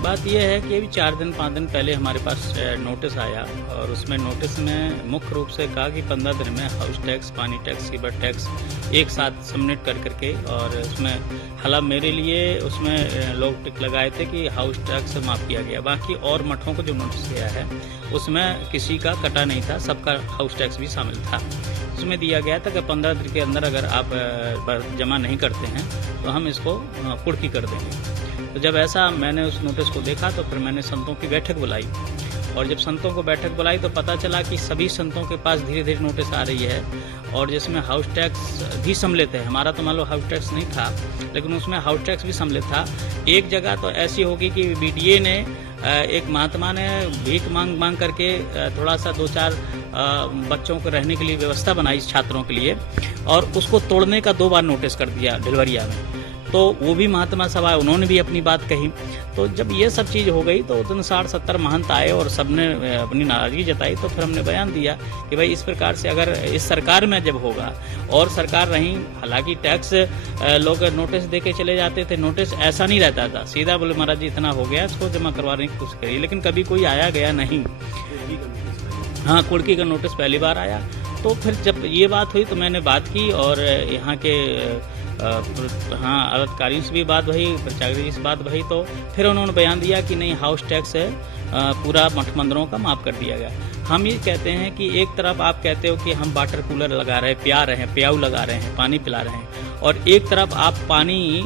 बात यह है कि अभी 4 दिन 5 दिन पहले हमारे पास नोटिस आया और उसमें नोटिस में मुख्य रूप से कहा कि 15 दिन में हाउस टैक्स, पानी टैक्स, सीवर टैक्स एक साथ सबमिट करके और उसमें हालांकि मेरे लिए उसमें लोग टिक लगाए थे कि हाउस टैक्स माफ़ किया गया। बाकी और मठों को जो नोटिस गया है उसमें किसी का कटा नहीं था, सबका हाउस टैक्स भी शामिल था। उसमें दिया गया था कि 15 दिन के अंदर अगर आप जमा नहीं करते हैं तो हम इसको कुर्की कर देंगे। तो जब ऐसा मैंने उस नोटिस को देखा तो फिर मैंने संतों की बैठक बुलाई और जब संतों को बैठक बुलाई तो पता चला कि सभी संतों के पास धीरे धीरे नोटिस आ रही है और जिसमें हाउस टैक्स भी सम्मिलित है। हमारा तो मान लो हाउस टैक्स नहीं था लेकिन उसमें हाउस टैक्स भी सम्मिलित था। एक जगह तो ऐसी होगी कि बीडीए ने एक महात्मा ने भीख मांग करके थोड़ा सा 2-4 बच्चों को रहने के लिए व्यवस्था बनाई छात्रों के लिए और उसको तोड़ने का 2 बार नोटिस कर दिया ढलवरिया में। तो वो भी महात्मा सभा उन्होंने भी अपनी बात कही। तो जब ये सब चीज़ हो गई तो उतने 60-70 महंत आए और सबने अपनी नाराज़गी जताई। तो फिर हमने बयान दिया कि भाई इस प्रकार से अगर इस सरकार में जब होगा और सरकार रही, हालांकि टैक्स लोग नोटिस दे के चले जाते थे, नोटिस ऐसा नहीं रहता था, सीधा बोले महाराज जी इतना हो गया इसको जमा करवाने की कोशिश करिए, लेकिन कभी कोई आया गया नहीं। हाँ, कुर्की का नोटिस पहली बार आया। तो फिर जब ये बात हुई तो मैंने बात की और यहाँ के अधिकारियों से भी बात भई, प्रचारक जी से बात भई। तो फिर उन्होंने बयान दिया कि नहीं, हाउस टैक्स पूरा मठ मंदिरों का माफ़ कर दिया गया। हम ये कहते हैं कि एक तरफ आप कहते हो कि हम वाटर कूलर लगा रहे हैं, प्या रहे हैं, प्याऊ लगा रहे हैं, पानी पिला रहे हैं और एक तरफ आप पानी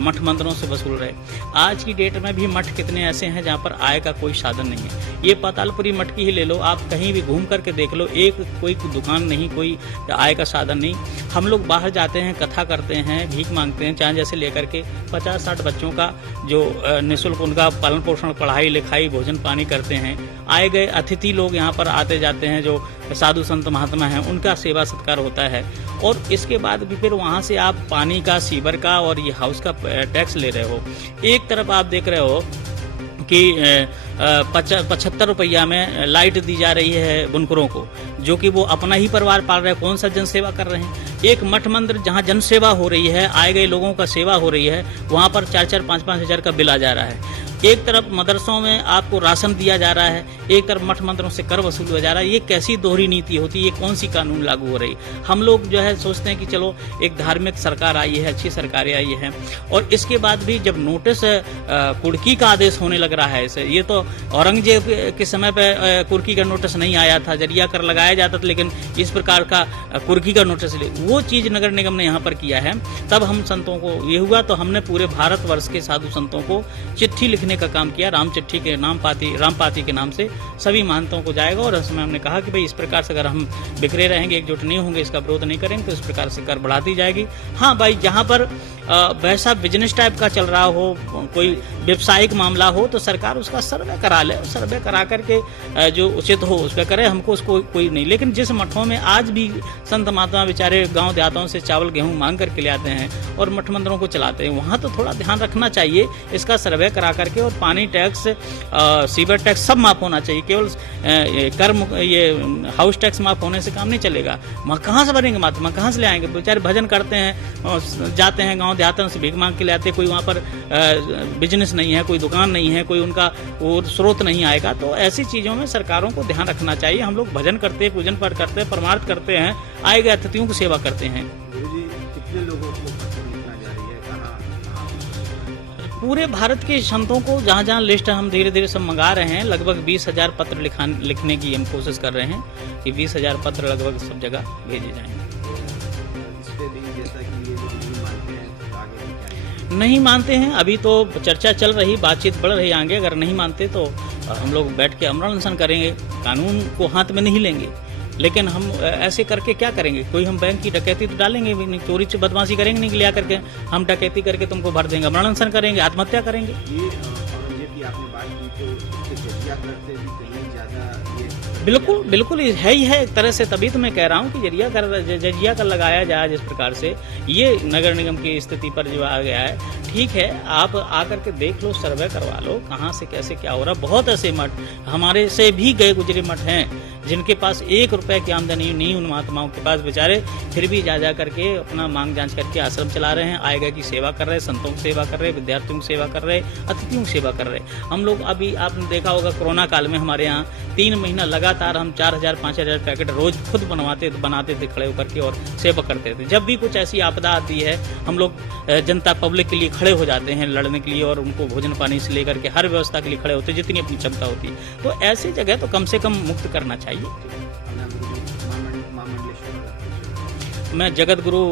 मठ मंदिरों से वसूल रहे। आज की डेट में भी मठ कितने ऐसे हैं जहाँ पर आय का कोई साधन नहीं है। ये पातालपुरी मठ की ही ले लो, आप कहीं भी घूम करके देख लो, एक कोई दुकान नहीं, कोई आय का साधन नहीं। हम लोग बाहर जाते हैं, कथा करते हैं, भीख मांगते हैं, चाहे जैसे लेकर के 50-60 बच्चों का जो निःशुल्क उनका पालन पोषण, पढ़ाई लिखाई, भोजन पानी करते हैं। आए गए अतिथि लोग यहाँ पर आते जाते हैं, जो साधु संत महात्मा हैं, उनका सेवा सत्कार होता है। और इसके बाद भी फिर वहाँ से आप पानी का, सीवर का और ये हाउस का टैक्स ले रहे हो। एक तरफ आप देख रहे हो कि 75 रुपया में लाइट दी जा रही है बुनकरों को, जो कि वो अपना ही परिवार पाल रहे हैं। कौन सा जनसेवा कर रहे हैं? एक मठ मंदिर जहाँ जनसेवा हो रही है, आए गए लोगों का सेवा हो रही है, वहाँ पर 4-4, 5-5 हज़ार का बिल आ जा रहा है। एक तरफ मदरसों में आपको राशन दिया जा रहा है, एक तरफ मठ मंदिरों से कर वसूल हो जा रहा है। ये कैसी दोहरी नीति होती है? ये कौन सी कानून लागू हो रही? हम लोग जो है सोचते हैं कि चलो एक धार्मिक सरकार आई है, अच्छी सरकार आई है, और इसके बाद भी जब नोटिस कुर्की का आदेश होने लग रहा है इसे, ये तो औरंगजेब के समय पे कुर्की का नोटिस नहीं आया था, जरिया कर लगाया जाता था, लेकिन इस प्रकार का कुर्की का नोटिस वो चीज नगर निगम ने यहाँ पर किया है। तब हम संतों को ये हुआ तो हमने पूरे भारतवर्ष के साधु संतों को चिट्ठी लिखने का काम किया, राम चिट्ठी के नाम रामपाती के नाम से सभी महंतों को जाएगा। और उसमें हमने कहा कि भाई इस प्रकार से अगर हम बिखरे रहेंगे, एकजुट नहीं होंगे, इसका विरोध नहीं करेंगे तो इस प्रकार से कर बढ़ाती जाएगी। हाँ भाई, जहाँ पर वैसा बिजनेस टाइप का चल रहा हो, कोई व्यवसायिक मामला हो, तो सरकार उसका सर्वे करा ले, सर्वे करा करके जो उचित हो उस पर करे, हमको उसको कोई नहीं। लेकिन जिस मठों में आज भी संत महात्मा बेचारे गांव देहातों से चावल गेहूं मांग करके ले आते हैं और मठ मंदिरों को चलाते हैं, वहाँ तो थोड़ा ध्यान रखना चाहिए, इसका सर्वे करा करके। और पानी टैक्स, सीवर टैक्स सब माफ होना चाहिए। केवल ये हाउस टैक्स माफ होने से काम नहीं चलेगा। वहाँ कहाँ से भरेंगे महात्मा, कहाँ से ले आएंगे? बेचारे भजन करते हैं, जाते हैं गाँव देहातों से भीख मांग के ले आते, कोई वहाँ पर बिजनेस नहीं है, कोई दुकान नहीं है, कोई उनका वो स्रोत नहीं आएगा। तो ऐसी चीज़ों में सरकारों को ध्यान रखना चाहिए। हम लोग भजन करते हैं, पूजन पाठ करते हैं, परमार्थ करते हैं, आए गए अतिथियों की सेवा करते हैं। कितने लोगों को पत्र लिखना जारी है, कहाँ? पूरे भारत के संतों को जहाँ जहाँ लिस्ट हम धीरे धीरे सब मंगा रहे हैं। लगभग 20,000 पत्र लिखने की हम कोशिश कर रहे हैं कि 20,000 पत्र लगभग सब जगह भेजे जाएंगे। नहीं मानते हैं, अभी तो चर्चा चल रही, बातचीत बढ़ रही आगे। अगर नहीं मानते तो हम लोग बैठ के आमरण अनशन करेंगे, कानून को हाथ में नहीं लेंगे। लेकिन हम ऐसे करके क्या करेंगे? कोई हम बैंक की डकैती तो डालेंगे भी नहीं, चोरी से बदमाशी करेंगे नहीं, लिया करके हम डकैती करके तुमको भर देंगे, आमरण अनशन करेंगे, आत्महत्या करेंगे। ये औरंगजेब की आपने बात की तो उसके जरिया करते भी कहीं ज्यादा ये बिल्कुल है ही है एक तरह से। तभी तो मैं कह रहा हूँ कि जरिया कर लगाया जाए जिस प्रकार से ये नगर निगम की स्थिति पर जो आ गया है। ठीक है, आप आकर के देख लो, सर्वे करवा लो, कहाँ से कैसे क्या हो रहा। बहुत ऐसे मठ हमारे से भी गए गुजरे मठ हैं जिनके पास 1 रुपए की आमदनी नहीं, उन महात्माओं के पास बेचारे फिर भी जा करके अपना मांग जांच करके आश्रम चला रहे हैं, आएगा की सेवा कर रहे हैं, संतों की सेवा कर रहे हैं, विद्यार्थियों की सेवा कर रहे हैं, अतिथियों की सेवा कर रहे हैं। हम लोग अभी आपने देखा होगा कोरोना काल में हमारे यहाँ 3 महीना लगातार हम 4000-5000 पैकेट रोज खुद बनाते थे खड़े होकर के और सेवा करते थे। जब भी कुछ ऐसी आपदा आती है हम लोग जनता पब्लिक के लिए खड़े हो जाते हैं लड़ने के लिए, और उनको भोजन पानी से लेकर के हर व्यवस्था के लिए खड़े होते हैं जितनी अपनी क्षमता होती है। तो ऐसी जगह तो कम से कम मुक्त करना चाहिए। मैं जगत गुरु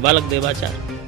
बालक देवाचार्य।